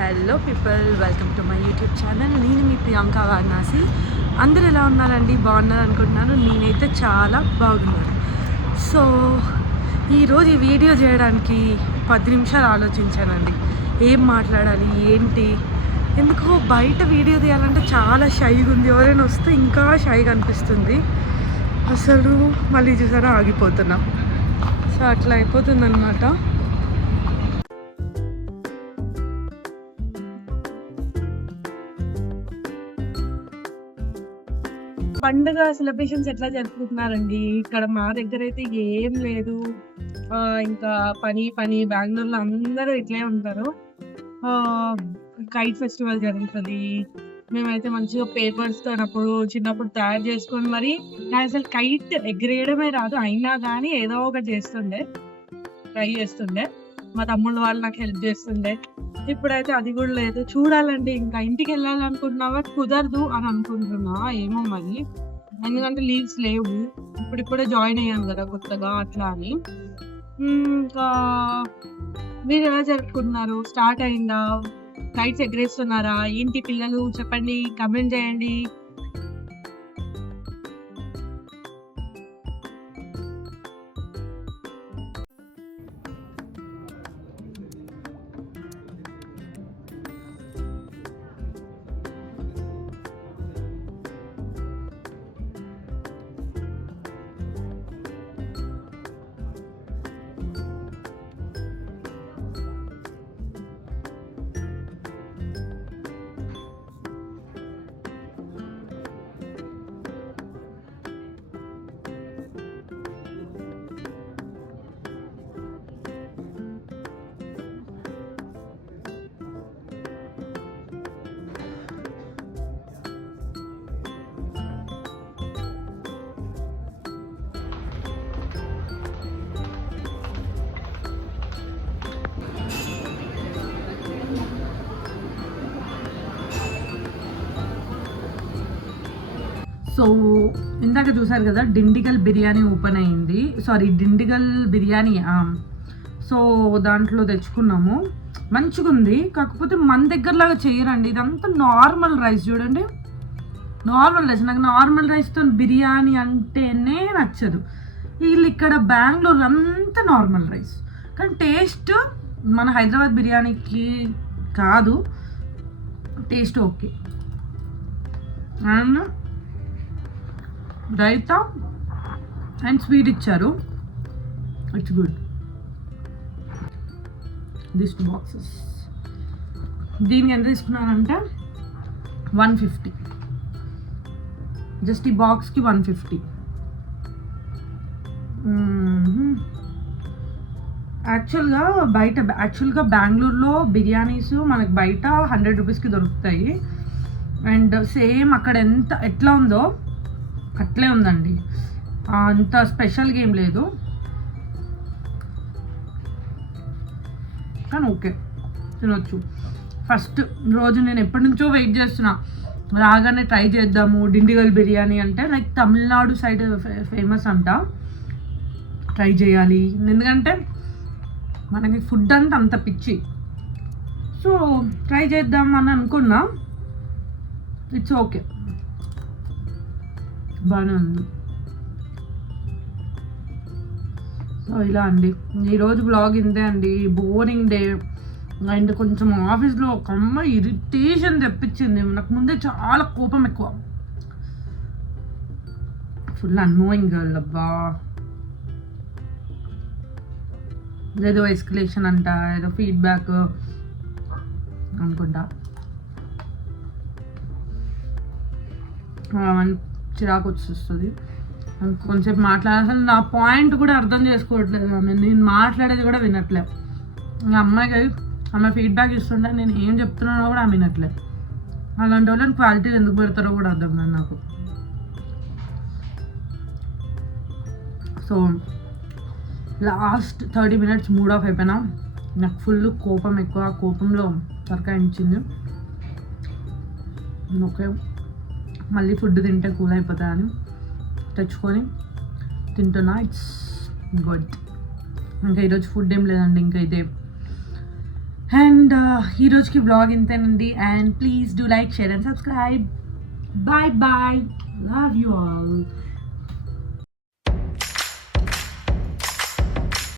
Hello people, welcome to my YouTube channel. నేను మీ ప్రియాంక వారణాసి. అందరు ఎలా ఉన్నారండి? బాగున్నారు అనుకుంటున్నాను. నేనైతే చాలా బాగున్నాను. సో ఈరోజు ఈ వీడియో చేయడానికి 10 నిమిషాలు ఆలోచించానండి. ఏం మాట్లాడాలి ఏంటి, ఎందుకో బయట వీడియో తీయాలంటే చాలా షైగా ఉంది. ఎవరైనా వస్తే ఇంకా షైగా అనిపిస్తుంది. అసలు మళ్ళీ చూసారా ఆగిపోతున్నా. సో అట్లా అయిపోతుంది అనమాట. పండుగ సెలబ్రేషన్స్ ఎట్లా జరుపుకుంటున్నారండి? ఇక్కడ మా దగ్గర అయితే ఏం లేదు. ఇంకా పని పని. బెంగళూరులో అందరూ ఇట్లే ఉంటారు. కైట్ ఫెస్టివల్ జరుగుతుంది. మేమైతే మంచిగా పేపర్స్తో చిన్నప్పుడు తయారు చేసుకొని మరి నాకు అసలు కైట్ ఎగిరేయడమే రాదు, అయినా కానీ ఏదో ఒకటి చేస్తుండే, ట్రై చేస్తుండే. మా తమ్ముళ్ళు వాళ్ళు నాకు హెల్ప్ చేస్తుండే. ఇప్పుడైతే అది కూడా లేదు. చూడాలండి, ఇంకా ఇంటికి వెళ్ళాలనుకుంటున్నావా కుదరదు అని అనుకుంటున్నా. ఏమో మరి, ఎందుకంటే లీవ్స్ లేవు. ఇప్పుడిప్పుడే జాయిన్ అయ్యాను కదా కొత్తగా, అట్లా అని. ఇంకా మీరు ఎలా జరుపుకుంటున్నారు? స్టార్ట్ అయిందా? కైట్స్ ఎగరేస్తున్నారా? ఏంటి పిల్లలు? చెప్పండి, కమెంట్ చేయండి. సో ఇందాక చూసారు కదా, డిండిగల్ బిర్యానీ ఓపెన్ అయింది. డిండిగల్ బిర్యానీ. సో దాంట్లో తెచ్చుకున్నాము. మంచిగా ఉంది, కాకపోతే మన దగ్గరలాగా చేయరండి. ఇదంతా నార్మల్ రైస్. చూడండి, నార్మల్ రైస్. నాకు నార్మల్ రైస్తో బిర్యానీ అంటేనే నచ్చదు. వీళ్ళు ఇక్కడ బెంగళూరు అంతా నార్మల్ రైస్, కానీ టేస్ట్ మన హైదరాబాద్ బిర్యానీకి కాదు. Taste okay. And raita and sweet ఇచ్చారు. It's good. This 2 boxes. దీనికి ఎంత తీసుకున్నానంటే 150. జస్ట్ ఈ బాక్స్కి 150. యాక్చువల్గా బెంగళూరులో బిర్యానీస్ మనకు బయట 100 రూపీస్కి దొరుకుతాయి. అండ్ సేమ్ అక్కడ ఎట్లా ఉందో అట్లే ఉందండి. అంత స్పెషల్గా ఏం లేదు, కానీ ఓకే, తినొచ్చు. ఫస్ట్ రోజు నేను ఎప్పటి నుంచో వెయిట్ చేస్తున్నా, రాగానే ట్రై చేద్దాము డిండిగల్ బిర్యానీ అంటే. లైక్ తమిళనాడు సైడ్ ఫేమస్ అంట, ట్రై చేయాలి. ఎందుకంటే మనకి ఫుడ్ అంత పిచ్చి. సో ట్రై చేద్దాం అని అనుకున్నా. ఇట్స్ ఓకే, బాగానే ఉంది. సో ఇలా అండి, ఈరోజు బ్లాగ్ ఇంతే అండి. Boring day. అండ్ కొంచెం ఆఫీస్లో ఒక అమ్మాయి ఇరిటేషన్ తెప్పించింది. నాకు ముందే చాలా కోపం ఎక్కువ. ఫుల్ అన్నోయింగ్ గర్ల్ అబ్బా. ఏదో ఎస్కలేషన్ అంట, ఏదో ఫీడ్బ్యాక్ అనుకుంటా. చిరాకు వచ్చేస్తుంది. కొంచెంసేపు అసలు నా పాయింట్ కూడా అర్థం చేసుకోవట్లేదు. నేను మాట్లాడేది కూడా వినట్లేదు. ఇంకా అమ్మాయి ఫీడ్బ్యాక్ ఇస్తుంటే నేను ఏం చెప్తున్నానో కూడా ఆమె వినట్లేదు. అలాంటి వాళ్ళని క్వాలిటీలు ఎందుకు పెడతారో కూడా అర్థం కాదు నాకు. So last 30 minutes mood of అయిపోయినా. నాకు ఫుల్ కోపం ఎక్కువ. కోపంలో సర్కాయించింది. ఓకే, మళ్ళీ ఫుడ్ తింటే కూల్ అయిపోతాయని తెచ్చుకొని తింటున్నా. It's good. ఇంకా ఈరోజు ఫుడ్ ఏం లేదండి, ఇంకా ఇదే అండ్ ఈ రోజుకి బ్లాగ్ ఇంతేనండి. And please do like, share and subscribe. Bye bye, love you all.